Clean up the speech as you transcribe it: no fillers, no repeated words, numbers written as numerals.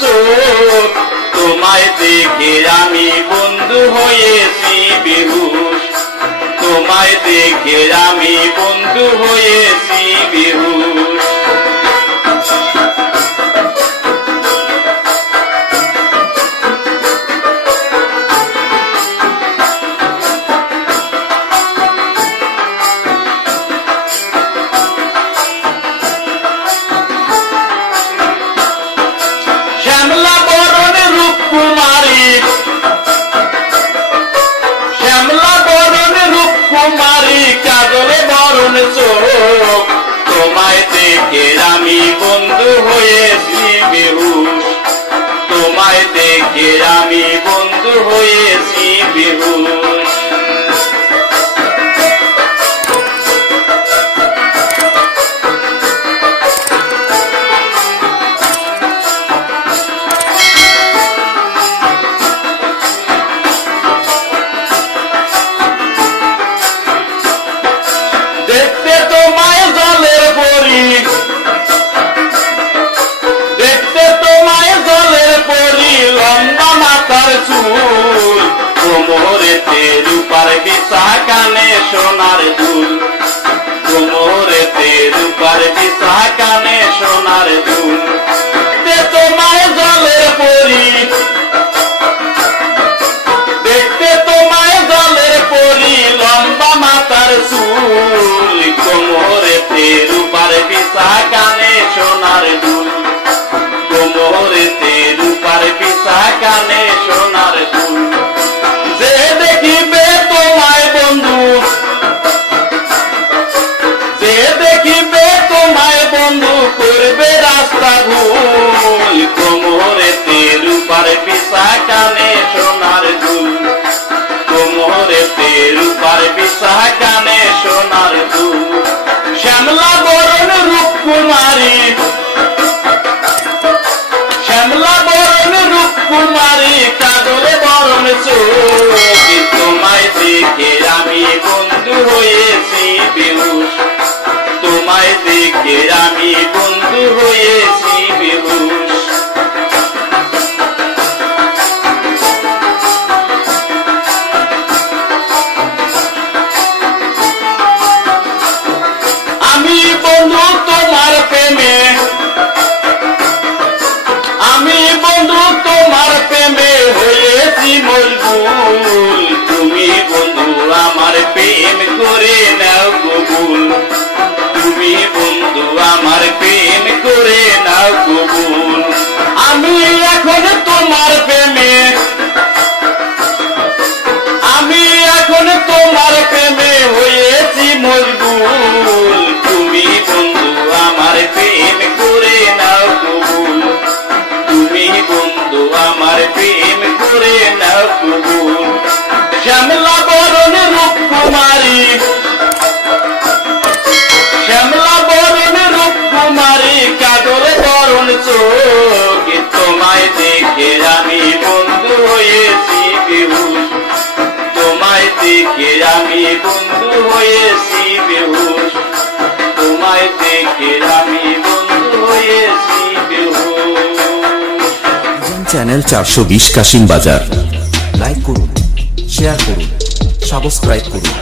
চোখ তোমায় দেখে আমি বন্ধু হয়েছি বেহুশ তোমায় দেখে আমি বন্ধু হয়েছি বেহুশ শ্যামলা বরণ রূপকুমারী শ্যামলা বরণ রূপকুমারী কাজলে বরণ চোখ তোমায় দেখে আমি বন্ধু হয়েছি বেহুশ তোমায় দেখে আমি বন্ধু হয়েছি বেহুশ দেখতে তোমায় জলের পরি দেখতে তোমায় জলের পরি লম্বা মাথার চুল কোমরেতে রূপার বিছা কানে সোনার দুল কোমরেতে রূপার বিছা কানে সোনার দুল দেখতে তোমায় জলের পরি দেখতে তোমায় জলের পরি লম্বা মাথার চুল কোমরেতে রূপার বিছা কানে সোনার দুল কোমরেতে রূপার বিছা কানে সোনার দুল যে দেখিবে তোমায় বন্ধু যে দেখিবে তোমায় বন্ধু করবে রাস্তা ভুল কোমরেতে রূপার বিছা কানে সোনার দুল কোমরেতে রূপার বিছা কানে সোনার দুল শ্যামলা বরণ রূপকুমারী শ্যামলা বরণ রূপকুমারী কাজলে বরণ চোখ তোমায় দেখে আমি বন্ধু হয়েছি বেহুশ তোমায় দেখে আমি বন্ধু হয়েছি বেহুশ আমি বন্ধু তোমার প্রেমে আমি বন্ধু তোমার প্রেমে হয়েছি মজবুর তুমি বন্ধু আমার প্রেম করে নাও কবুল তুমি বন্ধু আমার প্রেম করে নাও কবুল আমি এখন তোমার প্রেমে আমি এখন তোমার প্রেমে হয়েছি মজবুর তুমি বন্ধু আমার প্রেম করে নাও কবুল তুমি বন্ধু আমার প্রেম করে নাও কবুল শ্যামলা বরণ রূপকুমারী শ্যামলা বরণ রূপকুমারী কাজলে বরণ চোখ তোমায় দেখে আমি বন্ধু হয়েছি বেহুশ তোমায় দেখে আমি বন্ধু হয়েছি বেহুশ তোমায় দেখে আমি বন্ধু হয়েছি বেহুশ চ্যানেল 420 কাশিম বাজার লাইক করুন শেয়ার করুন সাবস্ক্রাইব করুন